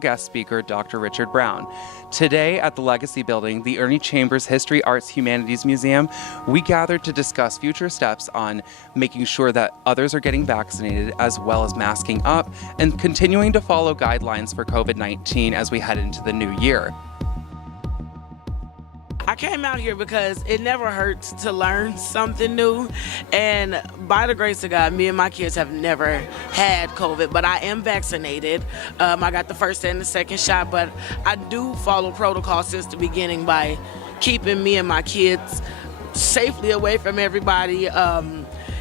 Guest speaker Dr. Richard Brown. Today at the Legacy Building, the Ernie Chambers History, Arts, Humanities Museum, we gathered to discuss future steps on making sure that others are getting vaccinated as well as masking up and continuing to follow guidelines for COVID-19 as we head into the new year. I came out here because it never hurts to learn something new, and by the grace of God, me and my kids have never had COVID, but I am vaccinated. I got the first and the second shot, but I do follow protocol since the beginning by keeping me and my kids safely away from everybody.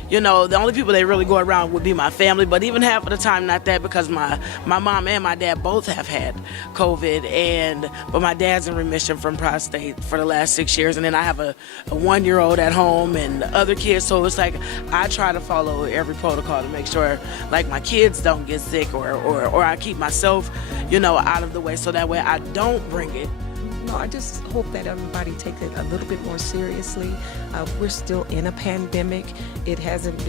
You know, the only people that really go around would be my family, but even half of the time not that, because my mom and my dad both have had COVID, but my dad's in remission from prostate for the last 6 years, and then I have a 1-year-old at home and other kids, so it's like I try to follow every protocol to make sure like my kids don't get sick or I keep myself, you know, out of the way so that way I don't bring it. No, I just hope that everybody takes it a little bit more seriously. We're still in a pandemic. It hasn't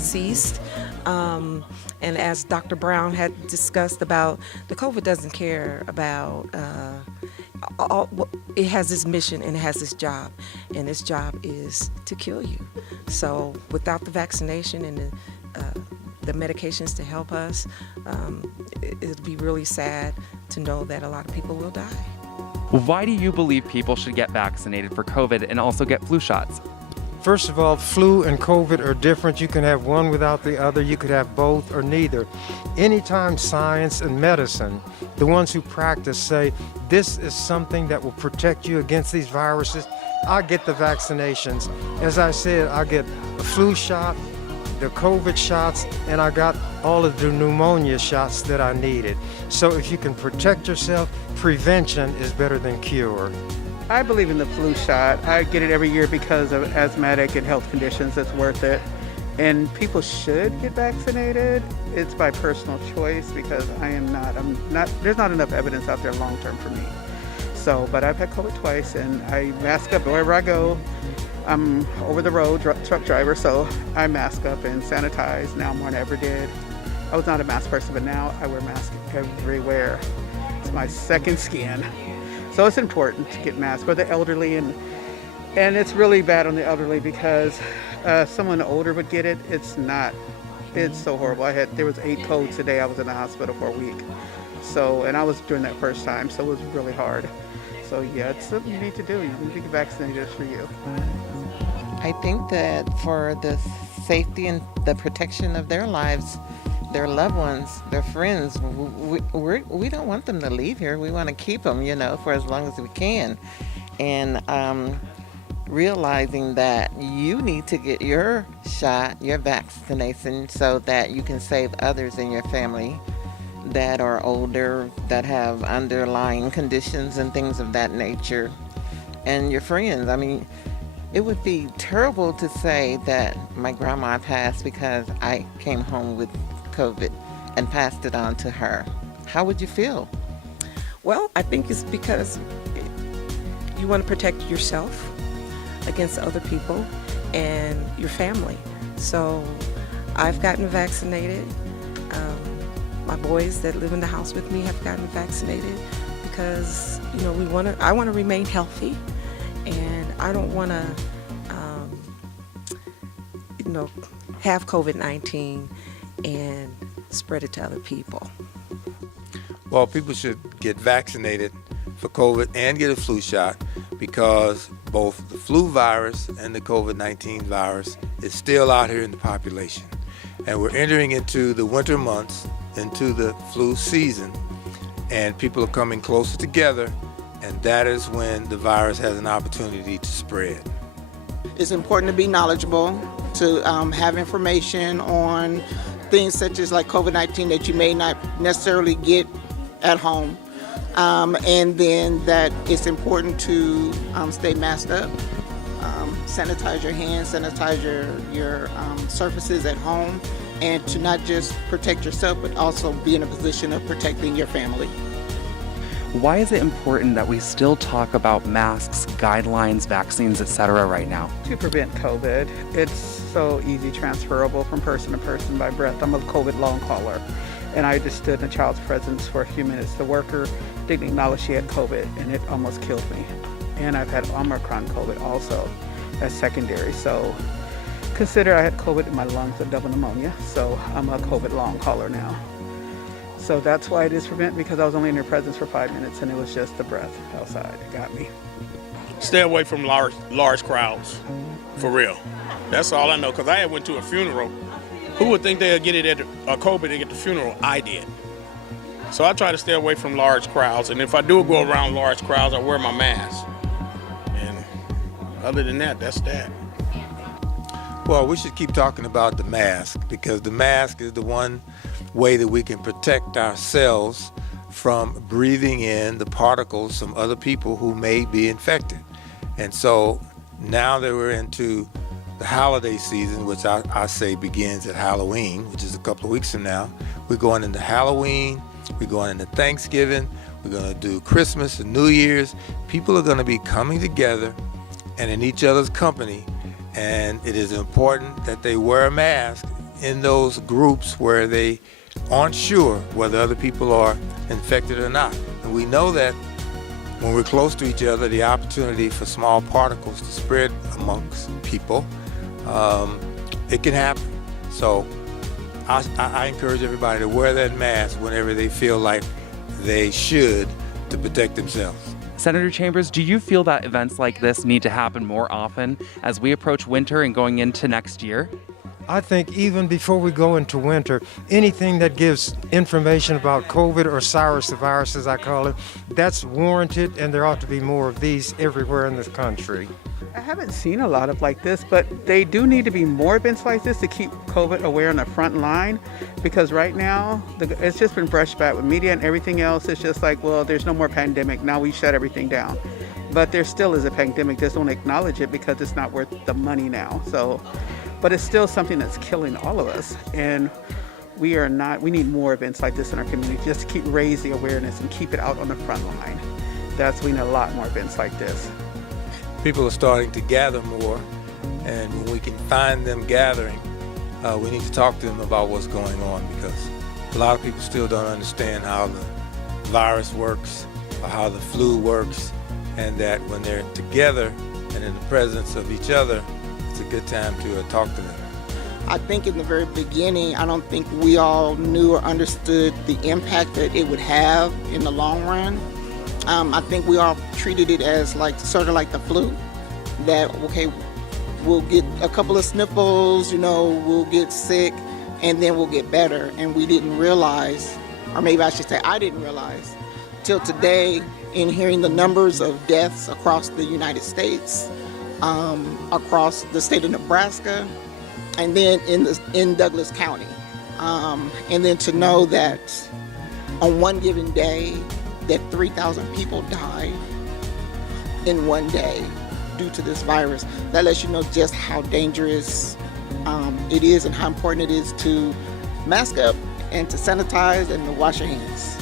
ceased. And as Dr. Brown had discussed about, the COVID doesn't care about, it has its mission and it has its job. And its job is to kill you. So without the vaccination and the medications to help us, it'll be really sad to know that a lot of people will die. Why do you believe people should get vaccinated for COVID and also get flu shots? First of all, flu and COVID are different. You can have one without the other. You could have both or neither. Anytime science and medicine, the ones who practice, say this is something that will protect you against these viruses, I get the vaccinations. As I said, I get a flu shot, the COVID shots, and I got all of the pneumonia shots that I needed. So if you can protect yourself, prevention is better than cure. I believe in the flu shot. I get it every year because of asthmatic and health conditions. It's worth it. And people should get vaccinated. It's by personal choice because I'm not, there's not enough evidence out there long term for me. So, but I've had COVID twice and I mask up wherever I go. I'm over the road truck driver, so I mask up and sanitize now more than I ever did. I was not a mask person, but now I wear masks everywhere. It's my second skin. So it's important to get masks for the elderly, and it's really bad on the elderly because someone older would get it. It's so horrible. There was 8 colds today. I was in the hospital for a week. So, and I was during that first time, so it was really hard. So yeah, it's something you need to do. You need to get vaccinated for you. I think that for the safety and the protection of their lives, their loved ones, their friends, we don't want them to leave here. We want to keep them, you know, for as long as we can. And realizing that you need to get your shot, your vaccination, so that you can save others in your family that are older, that have underlying conditions and things of that nature, and your friends. I mean, it would be terrible to say that my grandma passed because I came home with COVID and passed it on to her. How would you feel? Well, I think it's because you want to protect yourself against other people and your family. So I've gotten vaccinated. My boys that live in the house with me have gotten vaccinated because, you know, I want to remain healthy, and I don't want to, have COVID-19 and spread it to other people. Well, people should get vaccinated for COVID and get a flu shot because both the flu virus and the COVID-19 virus is still out here in the population. And we're entering into the winter months, into the flu season, and people are coming closer together, and that is when the virus has an opportunity to spread. It's important to be knowledgeable, to have information on things such as like COVID-19 that you may not necessarily get at home, and then that it's important to stay masked up, sanitize your hands, sanitize your surfaces at home, and to not just protect yourself, but also be in a position of protecting your family. Why is it important that we still talk about masks, guidelines, vaccines, etc. right now? To prevent COVID. It's so easy transferable from person to person by breath. I'm a COVID long hauler. And I just stood in a child's presence for a few minutes. The worker didn't acknowledge she had COVID, and it almost killed me. And I've had Omicron COVID also as secondary. So consider I had COVID in my lungs and double pneumonia. So I'm a COVID long hauler now. So that's why it is prevent, because I was only in her presence for 5 minutes and it was just the breath outside. It got me. Stay away from large crowds, for real. That's all I know, because I went to a funeral. Who would think they'd get it at COVID at the funeral? I did. So I try to stay away from large crowds, and if I do go around large crowds, I wear my mask. And other than that, that's that. Well, we should keep talking about the mask, because the mask is the one way that we can protect ourselves from breathing in the particles from other people who may be infected. And so now that we're into the holiday season, which I say begins at Halloween, which is a couple of weeks from now, we're going into Halloween, we're going into Thanksgiving, we're going to do Christmas and New Year's. People are going to be coming together and in each other's company, and it is important that they wear a mask in those groups where they aren't sure whether other people are infected or not. And we know that when we're close to each other, the opportunity for small particles to spread amongst people, it can happen. So I encourage everybody to wear that mask whenever they feel like they should, to protect themselves. Senator Chambers, do you feel that events like this need to happen more often as we approach winter and going into next year? I think even before we go into winter, anything that gives information about COVID or SARS, the virus as I call it, that's warranted, and there ought to be more of these everywhere in this country. I haven't seen a lot of like this, but they do need to be more events like this to keep COVID aware on the front line, because right now it's just been brushed back with media and everything else. It's just like, well, there's no more pandemic, now we shut everything down. But there still is a pandemic, just don't acknowledge it because it's not worth the money now. So, but it's still something that's killing all of us, and we need more events like this in our community just to keep raise the awareness and keep it out on the front line. We need a lot more events like this. People are starting to gather more, and when we can find them gathering, we need to talk to them about what's going on, because a lot of people still don't understand how the virus works or how the flu works, and that when they're together and in the presence of each other, it's a good time to talk to them. I think in the very beginning, I don't think we all knew or understood the impact that it would have in the long run. I think we all treated it as sort of like the flu, that, okay, we'll get a couple of sniffles, we'll get sick, and then we'll get better. And we didn't realize, or maybe I should say I didn't realize, till today, in hearing the numbers of deaths across the United States, across the state of Nebraska, and then in Douglas County. And then to know that on one given day, that 3,000 people died in one day due to this virus. That lets you know just how dangerous it is and how important it is to mask up and to sanitize and to wash your hands.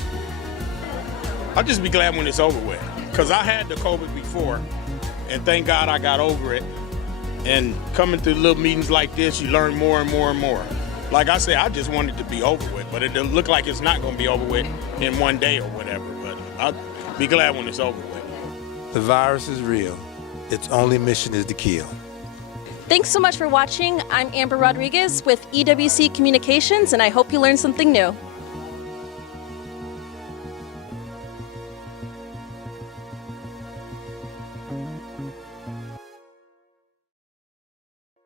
I'll just be glad when it's over with, because I had the COVID before, and thank God I got over it. And coming through little meetings like this, you learn more and more and more. Like I said, I just want it to be over with, but it doesn't look like it's not going to be over with in one day or whatever. But I'll be glad when it's over with. The virus is real. Its only mission is to kill. Thanks so much for watching. I'm Amber Rodriguez with EWC Communications, and I hope you learned something new.